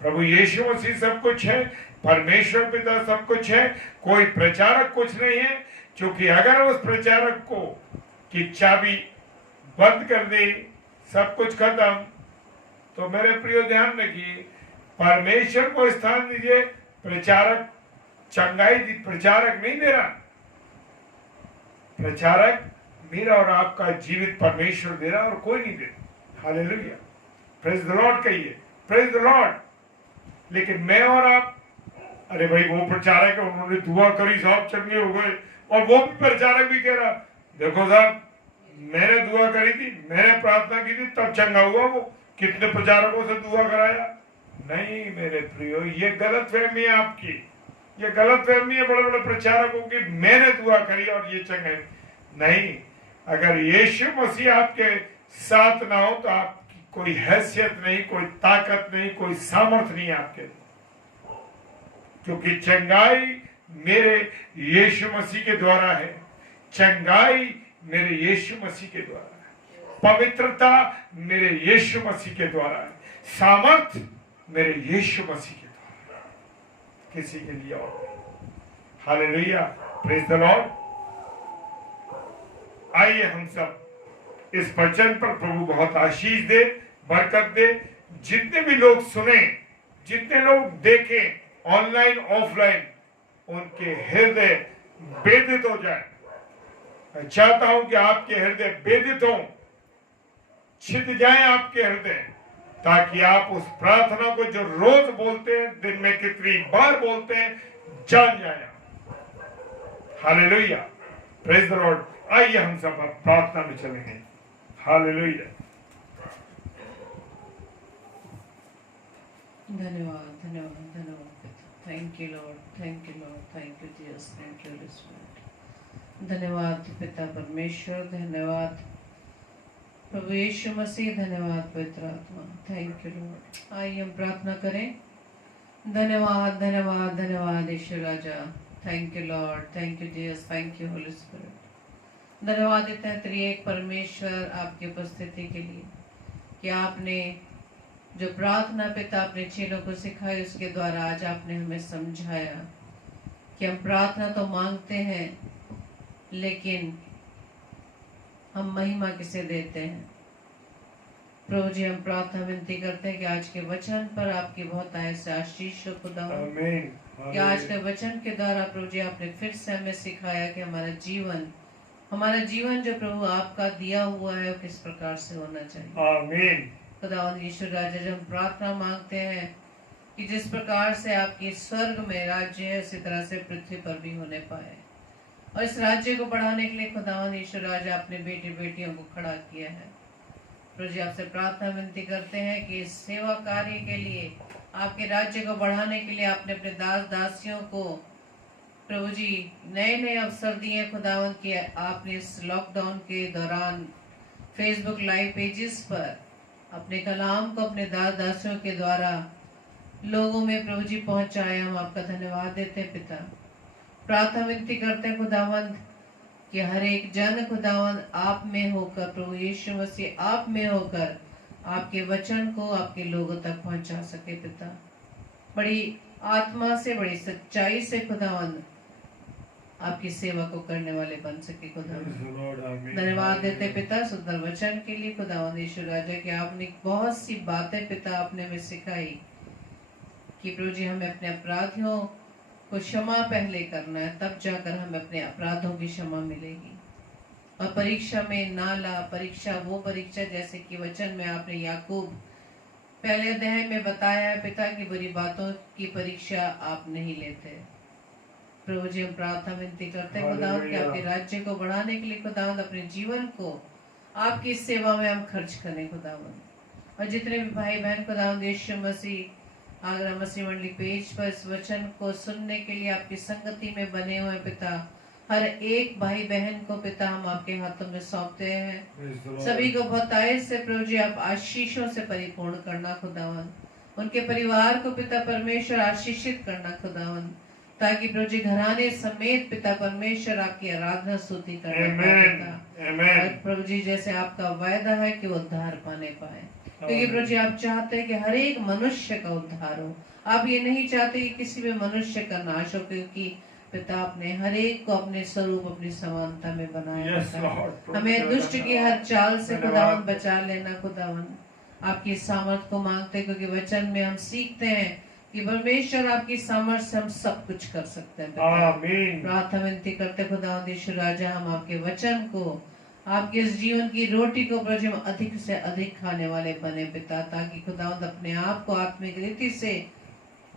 प्रभु यीशु मसीह सब कुछ है, परमेश्वर पिता सब कुछ है, कोई प्रचारक कुछ नहीं है। क्योंकि अगर उस प्रचारक को की चाबी बंद कर दे, सब कुछ खत्म, तो मेरे प्रियो ध्यान रखिए, परमेश्वर को स्थान दीजिए। प्रचारक चंगाई प्रचारक नहीं दे रहा, प्रचारक मेरा और आपका जीवित परमेश्वर दे रहा, और कोई नहीं दे रहा। हालेलुया, प्रेज द लॉर्ड कहिए, प्रेज द लॉर्ड। लेकिन मैं और आप, अरे भाई वो प्रचारक है, उन्होंने दुआ करी, साहब चंगे हो गए, और वो भी प्रचारक भी कह रहा, देखो साहब मैंने दुआ करी थी, मैंने प्रार्थना की थी, तब चंगा हुआ वो। कितने प्रचारकों से दुआ कराया? नहीं मेरे प्रियो, ये गलत फहमी है आपकी, ये गलत फहमी है बड़े बड़े प्रचारकों की, मैंने दुआ करी और ये चंगे नहीं। अगर यीशु मसीह आपके साथ ना हो तो आपकी कोई हैसियत नहीं, कोई ताकत नहीं, कोई सामर्थ नहीं आपके, क्योंकि चंगाई मेरे यीशु मसीह के द्वारा है। चंगाई मेरे यीशु मसीह के द्वारा है, पवित्रता मेरे यीशु मसीह के द्वारा है, सामर्थ मेरे यीशु मसीह के द्वारा है, किसी के लिए और। Hallelujah, praise the Lord. आइए हम सब इस वचन पर प्रभु बहुत आशीष दे, बरकत दे। जितने भी लोग सुने, जितने लोग देखें, ऑनलाइन ऑफलाइन, उनके हृदय वेदित हो जाए। मैं चाहता हूं कि आपके हृदय वेदित हो, छिद जाए आपके हृदय, ताकि आप उस प्रार्थना को जो रोज बोलते हैं, दिन में कितनी बार बोलते हैं, जान जाए। Hallelujah, praise the Lord. आइए हम सब प्रार्थना में चलेंगे। हालेलुया। धन्यवाद, धन्यवाद, धन्यवाद। Thank you Lord, thank you Lord, thank you Jesus, thank you spirit. धन्यवाद पिता परमेश्वर, धन्यवाद प्रभु यीशु मसीह, धन्यवाद पवित्र आत्मा, थैंक यू लॉर्ड। आइए हम प्रार्थना करें। धन्यवाद, धन्यवाद, धन्यवाद ईश्वर राजा, thank you Lord, thank you Jesus, thank you Holy Spirit. धन्यवाद देते हैं त्रिएक परमेश्वर आपकी उपस्थिति के लिए, कि आपने जो प्रार्थना पिता अपने चेलों को सिखाई, उसके द्वारा आज आपने हमें समझाया कि हम प्रार्थना तो मांगते हैं, लेकिन हम महिमा किसे देते हैं। प्रभु जी, हम प्रार्थना विनती करते हैं कि आज के वचन पर आपकी बहुत ऐसे आशीष हो खुदा, कि आज के वचन के द्वारा प्रभु जी आपने फिर से हमें सिखाया कि हमारा जीवन जो प्रभु आपका दिया हुआ है वो किस प्रकार से होना चाहिए। आमीन। खुदावंद यीशु राजा, जब हम प्रार्थना मांगते हैं कि जिस प्रकार से आपकी स्वर्ग में राज्य है, उसी तरह से पृथ्वी पर भी होने पाए, और इस राज्य को बढ़ाने के लिए खुदावंद यीशु राजा अपने बेटे बेटियों को खड़ा किया है। प्रभु जी, आपसे प्रार्थना विनती करते हैं कि इस सेवा कार्य के लिए, आपके राज्य को बढ़ाने के लिए आपने अपने दास दासियों को प्रभु जी नए नए अवसर दिए खुदावंद, कि आपने इस लॉकडाउन के दौरान फेसबुक लाइव पेजेस पर अपने कलाम को अपने दास दासियों के द्वारा लोगों में प्रभु जी पहुंचाया। हम आपका धन्यवाद देते हैं पिता। प्रार्थना विनती करते हैं खुदावंद कि हर एक जन खुदावंद आप में होकर, प्रभु यीशु मसीह आप में होकर आपके वचन को आपके लोगों तक पहुंचा सके पिता। बड़ी आत्मा से, बड़ी सच्चाई से खुदावंद आपकी सेवा को करने वाले बन सके खुदावंद। धन्यवाद देते पिता सुंदर वचन के लिए खुदावंद यीशु राजा कि आपने बहुत सी बातें पिता आपने हमें सिखाई कि प्रभु जी हमें अपने अपराधियों को क्षमा पहले करना है, तब जाकर हमें अपने अपराधों की क्षमा मिलेगी। और परीक्षा में ना ला, परीक्षा वो परीक्षा जैसे कि वचन में आपने याकूब पहले अध्याय में बताया है पिता की बुरी बातों की परीक्षा आप नहीं लेते। प्रभु जी हम प्रार्थना विनती करते हैं खुदावंद कि आपके राज्य को बढ़ाने के लिए खुदावंद अपने जीवन को आपकी सेवा में हम खर्च करें खुदावंद। और जितने भी भाई बहन खुदावंद यीशु मसीह आगरा मसीह मंडली पेज पर इस वचन को सुनने के लिए आपकी संगति में बने हुए पिता, हर एक भाई बहन को पिता हम आपके हाथों में सौंपते हैं। सभी को बहुतायत से प्रभु जी आप आशीषों से परिपूर्ण करना खुदावंद। उनके परिवार को पिता परमेश्वर आशीषित करना खुदावंद, ताकि प्रभु जी घराने समेत पिता परमेश्वर आपकी आराधना स्तुति करना। और प्रभु जी जैसे आपका वायदा है कि वो उद्धार पाने पाए, क्योंकि प्रभु जी आप चाहते हैं कि हर एक मनुष्य का उद्धार हो। आप ये नहीं चाहते कि किसी भी मनुष्य का नाश हो, क्योंकि पिता आपने हर एक को अपने स्वरूप अपनी समानता में बनाया है। हमें दुष्ट की हर चाल से खुदावंद बचा लेना खुदावंद। आपकी सामर्थ को मांगते, क्योंकि वचन में हम सीखते हैं कि परमेश्वर आपकी सामर्थ से हम सब कुछ कर सकते हैं। प्रार्थना विनती करते खुदावंद यीशु राजा हम आपके वचन को, आपके इस जीवन की रोटी को प्रभु हम अधिक से अधिक खाने वाले बने पिता, ताकि खुदावंद अपने आप को आत्मिक रीति से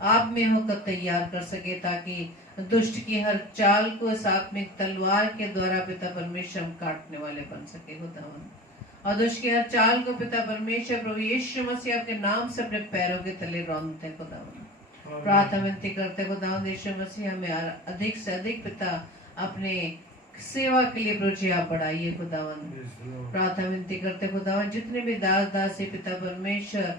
आप में होकर तैयार कर सके, ताकि दुष्ट की हर चाल को इस आत्मिक तलवार के द्वारा पिता परमेश्वर हम काटने वाले बन सके खुदावंद। और दुष्ट की हर चाल को पिता परमेश्वर प्रभु यीशु मसीह आपके नाम से अपने पैरों के तले रौंदते खुदावंद। प्रार्थना विनती करते खुदावंद यीशु मसीह हमें अधिक से अधिक पिता अपने सेवा के लिए प्रभु जी आप बढ़ाइए खुदावंद। प्रार्थना विनती करते खुदावंद जितने भी दास दासी पिता परमेश्वर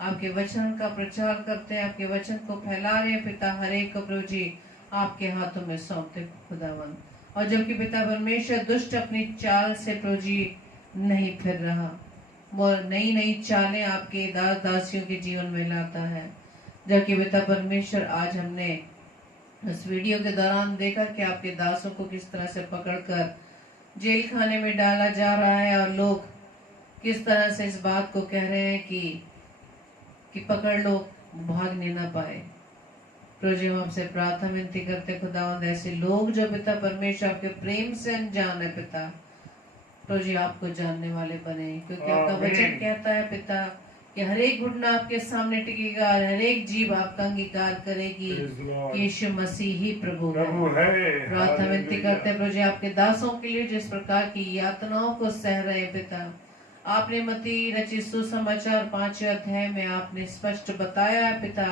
आपके वचन का प्रचार करते हैं, आपके वचन को फैला रहे हैं पिता, हर एक को प्रभु जी आपके हाथों में सौंपते खुदावंद। और जबकि पिता परमेश्वर दुष्ट अपनी चाल से प्रभु जी नहीं फिर रहा, वो नई नई चालें आपके दास दासियों के जीवन में लाता है। जबकि पिता परमेश्वर आज हमने इस वीडियो के दौरान देखा कि आपके दासों को किस तरह से पकड़कर जेल खाने में डाला जा रहा है, और लोग किस तरह से इस बात को कह रहे हैं कि पकड़ लो, भागने ना पाए। प्रभु जी हम आपसे प्रार्थना विनती करते खुदावंद, ऐसे लोग जो पिता परमेश्वर आपके प्रेम से अनजान है पिता, प्रभु जी आपको जानने वाले बने, क्योंकि आपका वचन कहता है पिता कि हर एक घुटना आपके सामने टिकेगा और हर एक जीभ आपका अंगीकार करेगी यीशु मसीह ही प्रभु है। प्रार्थना विनती करते प्रभु जी आपके दासों के लिए जिस प्रकार की यातनाओं को सह रहे पिता, आपने मत्ती रचित सुसमाचार 5वें अध्याय में आपने स्पष्ट बताया है पिता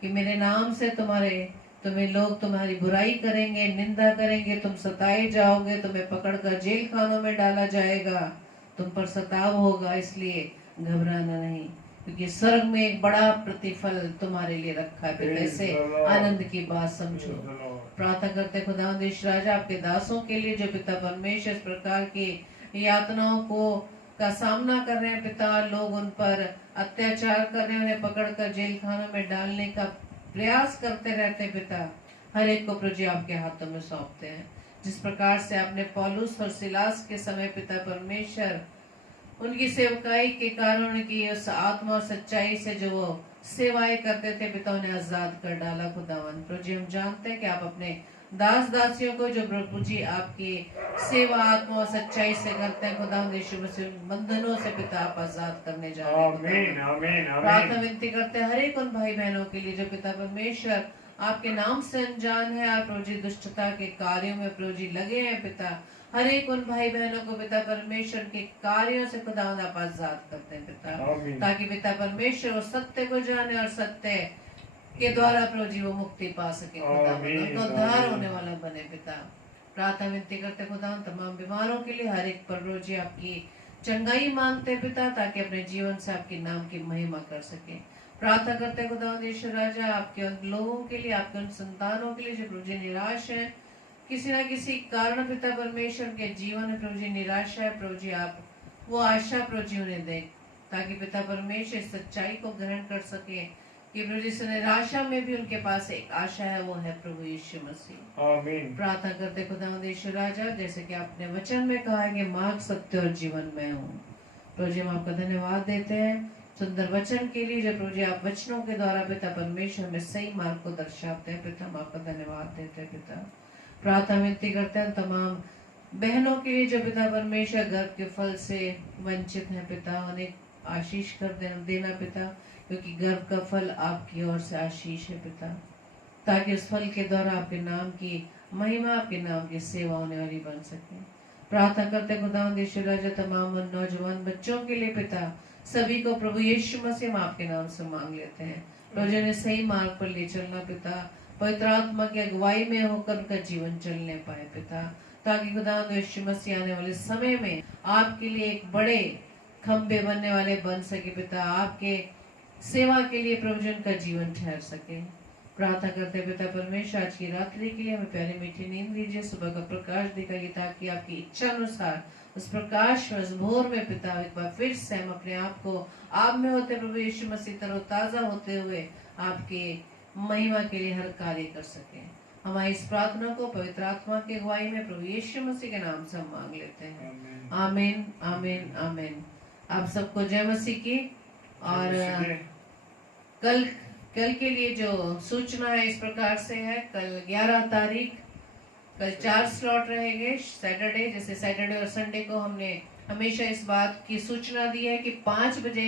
कि मेरे नाम से तुम्हें लोग तुम्हारी बुराई करेंगे, निंदा करेंगे, तुम सताए जाओगे, तुम्हें पकड़कर जेल खानों में डाला जाएगा, तुम पर सताव होगा, इसलिए घबराना नहीं, क्योंकि स्वर्ग में एक बड़ा प्रतिफल तुम्हारे लिए रखा है पिता। इसे आनंद की बात समझो। प्रार्थना करते खुदावंद यीशु राजा आपके दासों के लिए जो पिता परमेश्वर इस प्रकार की यातनाओं का सामना कर रहे हैं पिता, लोग उन पर अत्याचार कर रहे हैं, उन्हें पकड़कर जेल खानों में डालने का प्रयास करते रहते पिता, हर एक को प्रभु जी आपके हाथों में सौंपते हैं। जिस प्रकार से आपने पौलुस और सिलास के समय पिता परमेश्वर उनकी सेवकाई के कारण उनकी उस आत्मा और सच्चाई से जो वो सेवाएं करते थे पिता, उन्हें आजाद कर डाला खुदावन। प्रभु जी हम जानते हैं कि आप अपने दास दासियों को जो प्रभु जी आपकी सेवा आत्मा और सच्चाई से करते हैं खुदावन यीशु मसीह बंधनों से पिता आप आजाद करने जा रहे हैं। प्रार्थना विनती करते हैं हर एक उन भाई बहनों के लिए जो पिता परमेश्वर आपके नाम से अनजान है और प्रभु जी दुष्टता के कार्यों में प्रभु जी लगे हैं पिता, हर एक उन भाई बहनों को पिता परमेश्वर के कार्यों से खुदावंद आप आजाद करते हैं पिता, ताकि पिता परमेश्वर वो सत्य को जाने और सत्य के द्वारा प्रभु जी वो मुक्ति पा सके, उनको उद्धार होने वाला बने पिता। प्रार्थना विनती करते खुदावंद तमाम बीमारों के लिए हर एक पर प्रभु जी आपकी चंगाई मांगते पिता, ताकि अपने जीवन से आपके नाम की महिमा कर सके। प्रार्थना करते खुदावंद यीशु राजा आपके उन लोगों के लिए, आपके उन संतानों के लिए जो प्रभु जी निराश है, किसी न किसी कारण पिता परमेश्वर के जीवन में प्रभु जी निराशा है, प्रभु जी आप वो आशा प्रभु जी उन्हें दे ताकि पिता परमेश्वर इस सच्चाई को ग्रहण कर सके कि प्रभु जिस निराशा में भी उनके पास एक आशा है, वो है प्रभु यीशु मसीह। आमीन। प्रार्थना करते खुदावंद यीशु राजा, जैसे कि आपने वचन में कहा है कि मार्ग, सत्य और जीवन में हूँ। प्रभु जी हम आपका धन्यवाद देते हैं सुंदर वचन के लिए, जब प्रभु जी आप वचनों के द्वारा पिता परमेश्वर हमें सही मार्ग को दर्शाते हैं। पिता हम आपका धन्यवाद देते हैं। पिता प्रार्थना विनती करते हैं तमाम बहनों के लिए जो पिता परमेश्वर गर्भ के फल से वंचित हैं। पिता उन्हें आशीष कर देना पिता, क्योंकि गर्भ का फल आपकी ओर से आशीष है पिता, ताकि उस फल के द्वारा आपके नाम की महिमा, आपके नाम की सेवा होने वाली बन सके। प्रार्थना करते खुदावंद यीशु राजा तमाम नौजवान बच्चों के लिए पिता, सभी को प्रभु यीशु मसीह हम आपके नाम से मांग लेते हैं। प्रभु जी ने सही मार्ग पर ले चलना पिता, पवित्र आत्मा की अगुवाई में होकर उनका जीवन चलने पाए पिता, ताकि खुदावंद यीशु मसीह आने वाले समय में आपके लिए एक बड़े खंबे बनने वाले बन सके पिता, आपके सेवा के लिए प्रभु जी उनका जीवन ठहर सके। प्रार्थना करते पिता परमेश्वर आज की रात्रि के लिए हमें प्यारी मीठी नींद दीजिए, सुबह का प्रकाश दिखाइए, ताकि आपकी इच्छा अनुसार उस प्रकाश में, उस भोर में पिता एक बार फिर से हम अपने आप को आप में होते प्रभु यीशु मसीह तरोताजा होते हुए आपके महिमा के लिए हर कार्य कर सके। हमारी इस प्रार्थना को पवित्र आत्मा की अगुवाई में प्रभु यीशु मसीह के नाम से हम मांग लेते हैं। आमीन आमीन आमीन। आप सबको जय मसीह की। और कल के लिए जो सूचना है इस प्रकार से है, कल 11 तारीख, कल 4 स्लॉट रहेंगे सैटरडे, जैसे सैटरडे और संडे को हमने हमेशा इस बात की सूचना दी है कि 5 बजे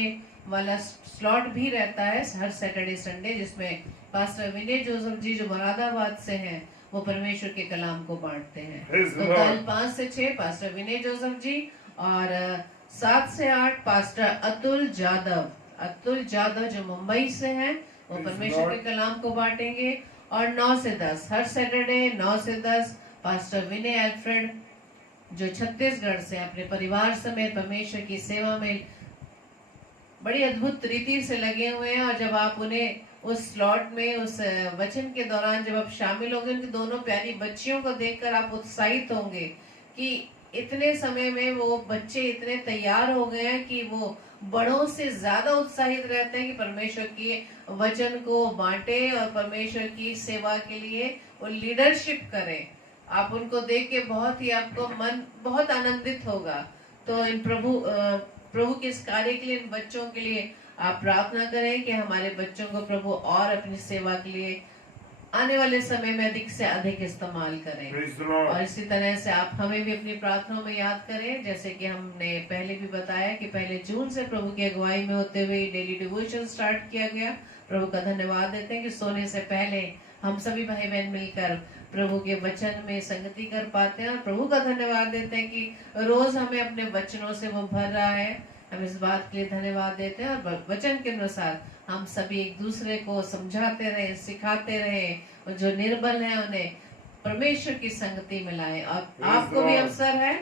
वाला स्लॉट भी रहता है हर सैटरडे संडे, जिसमें पास्टर विनय जोसेफ जी जो मुरादाबाद से हैं वो परमेश्वर के कलाम को बांटते हैं। तो कल 5 से 6 पास्टर विनय जोसेफ जी, और 7 से 8 पास्टर अतुल जादव जो मुंबई से हैं, वो परमेश्वर के कलाम को बांटेंगे। और 9 से 10 हर सैटरडे 9 से 10 पास्टर विनय एल्फ्रेड जो छत्तीसगढ़ से अपने परिवार समेत परमेश्वर की सेवा में बड़ी अद्भुत रीति से लगे हुए हैं। और जब आप उन्हें उस स्लॉट में, उस वचन के दौरान जब आप शामिल होंगे, उनकी दोनों प्यारी बच्चियों को देखकर आप उत्साहित होंगे कि इतने समय में वो बच्चे इतने तैयार हो गए हैं कि वो बड़ों से ज्यादा उत्साहित रहते हैं कि परमेश्वर के वचन को बांटे और परमेश्वर की सेवा के लिए वो लीडरशिप करें। आप उनको देख के बहुत ही आपको मन बहुत आनंदित होगा। तो इन प्रभु के इस कार्य के लिए, इन बच्चों के लिए आप प्रार्थना करें कि हमारे बच्चों को प्रभु और अपनी सेवा के लिए आने वाले समय में अधिक से अधिक इस्तेमाल करें। और इसी तरह से आप हमें भी अपनी प्रार्थनाओं में याद करें, जैसे कि हमने पहले भी बताया कि पहले जून से प्रभु की अगुवाई में होते हुए डेली डिवोशन स्टार्ट किया गया। प्रभु का धन्यवाद देते हैं कि सोने से पहले हम सभी भाई बहन मिलकर प्रभु के वचन में संगति कर पाते हैं। और प्रभु का धन्यवाद देते हैं कि रोज हमें अपने वचनों से वो भर रहा है। हम इस बात के लिए धन्यवाद देते हैं और वचन के अनुसार हम सभी एक दूसरे को समझाते रहे, सिखाते रहे, और जो निर्बल है उन्हें परमेश्वर की संगति में लाए। और आपको भी अवसर है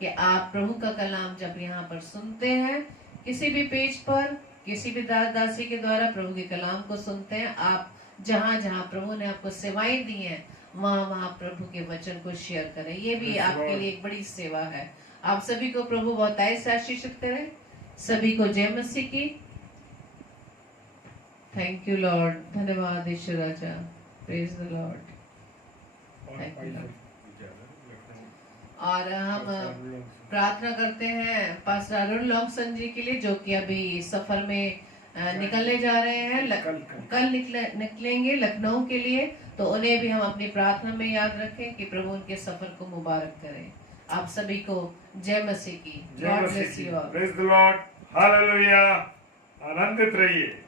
कि आप प्रभु का कलाम जब यहाँ पर सुनते हैं, किसी भी पेज पर, किसी भी दासी के द्वारा प्रभु के कलाम को सुनते हैं, आप जहाँ जहाँ प्रभु ने आपको सेवाएं दी हैं वहाँ प्रभु के वचन को शेयर करें। ये भी आपके लिए एक बड़ी सेवा है। आप सभी को प्रभु बहुतायत से आशीषित करें। सभी को जय मसीह की। Thank you Lord. धन्यवाद ईश्वर राजा। Praise the Lord. Thank you Lord. और हम प्रार्थना करते हैं पास्टर अरुण लॉन्गसन जी के लिए, जो कि अभी सफर में निकलने जा रहे हैं, कल निकलेंगे लखनऊ के लिए। तो उन्हें भी हम अपनी प्रार्थना में याद रखें कि प्रभु उनके सफर को मुबारक करें। आप सभी को जय मसीह की। God bless you all. Praise the Lord. Hallelujah. आनंदित रहिए।